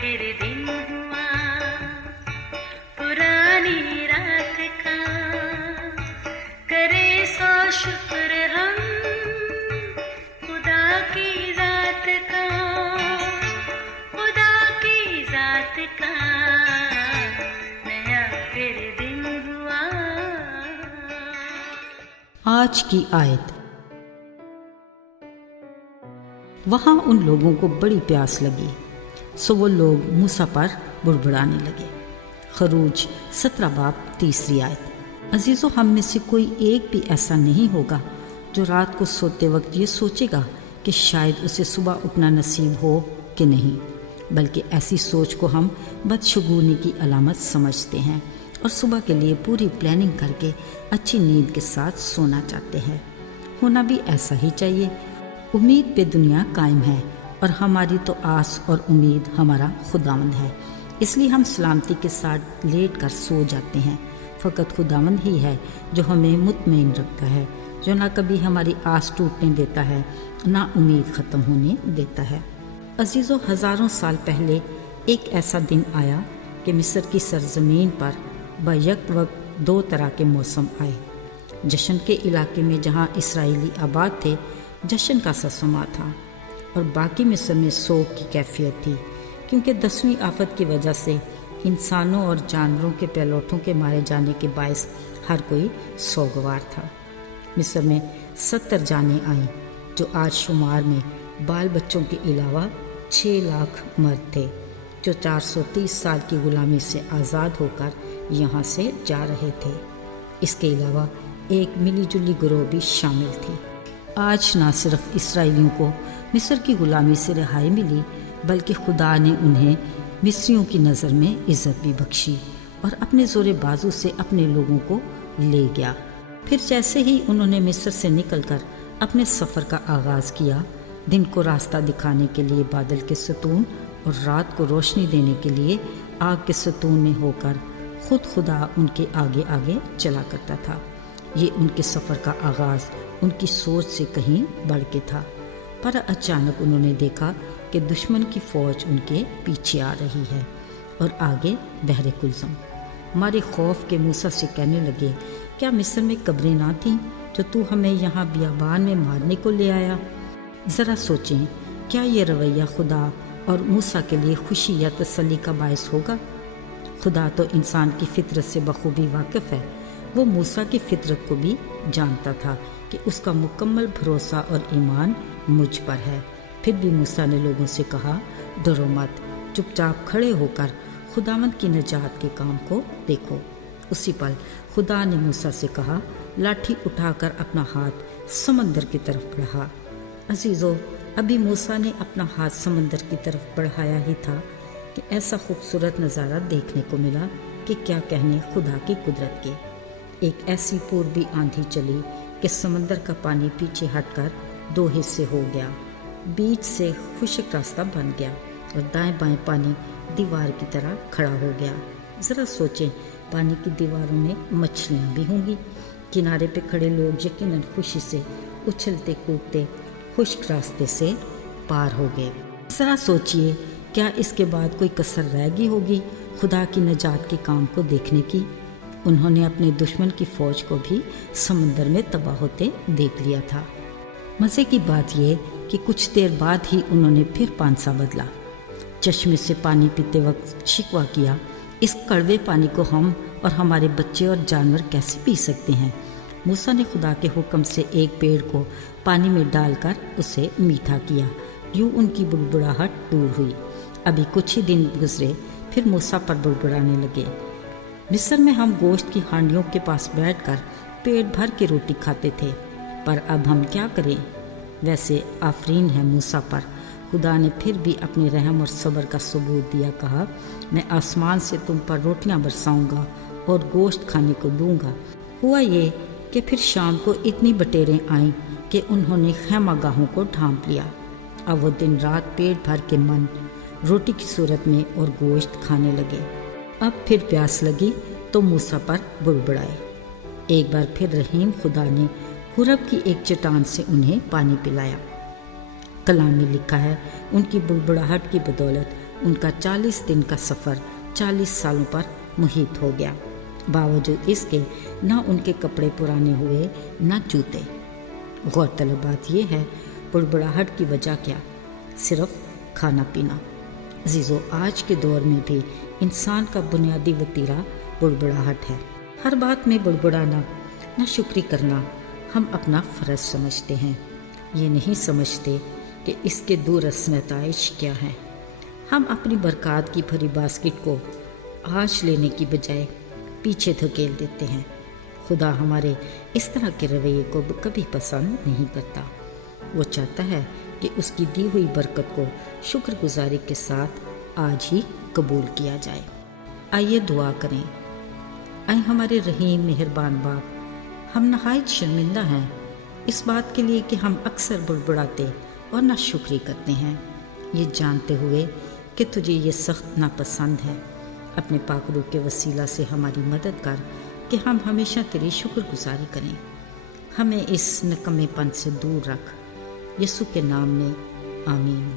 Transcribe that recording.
फिर दिन हुआ पुरानी रात का, करे सौ शुक्र हम खुदा की जात का, खुदा की जात का, नया फिर दिन हुआ। आज की आयत। वहाँ उन लोगों को बड़ी प्यास लगी, सो वो लोग मूसा पर बुड़बुड़ाने लगे। खरूज 17 बाब 3 आयत। अजीज़ों, हम में से कोई एक भी ऐसा नहीं होगा जो रात को सोते वक्त ये सोचेगा कि शायद उसे सुबह उठना नसीब हो कि नहीं, बल्कि ऐसी सोच को हम बदशगुनी की अलामत समझते हैं और सुबह के लिए पूरी प्लानिंग करके अच्छी नींद के साथ सोना चाहते हैं। होना भी ऐसा ही चाहिए। उम्मीद पे दुनिया कायम है और हमारी तो आस और उम्मीद हमारा खुदावंद है, इसलिए हम सलामती के साथ लेट कर सो जाते हैं। फ़कत खुदावंद ही है जो हमें मुतमईन रखता है, जो ना कभी हमारी आस टूटने देता है, ना उम्मीद ख़त्म होने देता है। अजीज़ों, हज़ारों साल पहले एक ऐसा दिन आया कि मिस्र की सरज़मीन पर बैक वक्त 2 तरह के मौसम आए। जश्न के इलाके में जहाँ इसराइली आबाद थे, जश्न का सा समा था, और बाकी मिस्र में सोग की कैफियत थी, क्योंकि 10वीं आफत की वजह से इंसानों और जानवरों के पैलोठों के मारे जाने के बायस हर कोई सोगवार था। मिस्र में 70 जानें आईं, जो आज शुमार में बाल बच्चों के अलावा 6 लाख मर्द थे, जो 430 साल की गुलामी से आज़ाद होकर यहाँ से जा रहे थे। इसके अलावा एक मिली जुली गिरोह भी शामिल थी। आज ना सिर्फ इसराइलियों को मिस्र की गुलामी से रिहाई मिली, बल्कि खुदा ने उन्हें मिस्रियों की नज़र में इज़्ज़त भी बख्शी और अपने ज़ोरे बाजू से अपने लोगों को ले गया। फिर जैसे ही उन्होंने मिस्र से निकलकर अपने सफ़र का आगाज़ किया, दिन को रास्ता दिखाने के लिए बादल के सतून और रात को रोशनी देने के लिए आग के सतून में होकर खुदा उनके आगे आगे चला करता था। ये उनके सफ़र का आगाज़ उनकी सोच से कहीं बढ़ के था, पर अचानक उन्होंने देखा कि दुश्मन की फ़ौज उनके पीछे आ रही है और आगे बहरे कुलज़म। हमारे खौफ के मूसा से कहने लगे, क्या मिस्र में कब्रें ना थीं जो तू हमें यहाँ बियाबान में मारने को ले आया? ज़रा सोचें, क्या ये रवैया खुदा और मूसा के लिए खुशी या तसल्ली का बायस होगा? खुदा तो इंसान की फितरत से बखूबी वाकिफ़ है। वो मूसा की फितरत को भी जानता था कि उसका मुकम्मल भरोसा और ईमान मुझ पर है। फिर भी मूसा ने लोगों से कहा, डरो मत, चुपचाप खड़े होकर खुदावंद की नजात के काम को देखो। उसी पल खुदा ने मूसा से कहा, लाठी उठाकर अपना हाथ समंदर की तरफ बढ़ा। अजीज़ों, अभी मूसा ने अपना हाथ समंदर की तरफ बढ़ाया ही था कि ऐसा खूबसूरत नज़ारा देखने को मिला कि क्या कहने खुदा की कुदरत के। एक ऐसी पूर्वी आंधी चली कि समंदर का पानी पीछे हटकर 2 हिस्से हो गया। बीच से खुश्क रास्ता बन गया और दाएं बाएं पानी दीवार की तरह खड़ा हो गया। ज़रा सोचें, पानी की दीवारों में मछलियाँ भी होंगी। किनारे पे खड़े लोग यकीनन खुशी से उछलते कूदते खुश्क रास्ते से पार हो गए। ज़रा सोचिए, क्या इसके बाद कोई कसर रह गई होगी खुदा की नजात के काम को देखने की? उन्होंने अपने दुश्मन की फ़ौज को भी समंदर में तबाह होते देख लिया था। मज़े की बात यह कि कुछ देर बाद ही उन्होंने फिर पांसा बदला। चश्मे से पानी पीते वक्त शिकवा किया, इस कड़वे पानी को हम और हमारे बच्चे और जानवर कैसे पी सकते हैं? मूसा ने खुदा के हुक्म से एक पेड़ को पानी में डालकर उसे मीठा किया। यूँ उनकी बुड़बुड़ाहट दूर हुई। अभी कुछ ही दिन गुजरे, फिर मूसा पर बुड़बुड़ाने लगे, मिस्र में हम गोश्त की हांडियों के पास बैठकर पेट भर के रोटी खाते थे, पर अब हम क्या करें? वैसे आफरीन है मूसा पर। खुदा ने फिर भी अपने रहम और सब्र का सबूत दिया। कहा, मैं आसमान से तुम पर रोटियां बरसाऊंगा और गोश्त खाने को दूंगा। हुआ ये कि फिर शाम को इतनी बटेरें आईं कि उन्होंने खैमागाहों को ढांप लिया। अब वो दिन रात पेट भर के मन रोटी की सूरत में और गोश्त खाने लगे। अब फिर प्यास लगी तो मूसा पर बुड़बुड़ाए। एक बार फिर रहीम खुदा ने हुरब की एक चट्टान से उन्हें पानी पिलाया। कलाम में लिखा है, उनकी बुड़बुड़ाहट की बदौलत ان کا 40 دن کا سفر 40 سالوں پر محیط ہو گیا، باوجود اس کے نہ ان کے کپڑے پرانے ہوئے نہ جوتے۔ غور طلب بات یہ ہے، بڑبڑاہٹ کی وجہ کیا؟ صرف کھانا پینا۔ عزیزو، آج کے دور میں بھی انسان کا بنیادی وتیرہ بڑبڑاہٹ ہے۔ ہر بات میں بڑبڑانا، نہ شکری کرنا ہم اپنا فرض سمجھتے ہیں، یہ نہیں سمجھتے کہ اس کے دورس نتائج کیا ہیں۔ ہم اپنی برکات کی بھری باسکٹ کو آج لینے کی بجائے پیچھے دھکیل دیتے ہیں۔ خدا ہمارے اس طرح کے رویے کو کبھی پسند نہیں کرتا۔ وہ چاہتا ہے کہ اس کی دی ہوئی برکت کو شکر گزاری کے ساتھ آج ہی قبول کیا جائے۔ آئیے دعا کریں۔ اے ہمارے رحیم مہربان باپ، ہم نہایت شرمندہ ہیں اس بات کے لیے کہ ہم اکثر بڑبڑاتے اور ناشکری کرتے ہیں، یہ جانتے ہوئے کہ تجھے یہ سخت ناپسند ہے۔ اپنے پاک روح کے وسیلہ سے ہماری مدد کر کہ ہم ہمیشہ تیری شکر گزاری کریں۔ ہمیں اس نکمے پن سے دور رکھ، یسوع کے نام میں آمین۔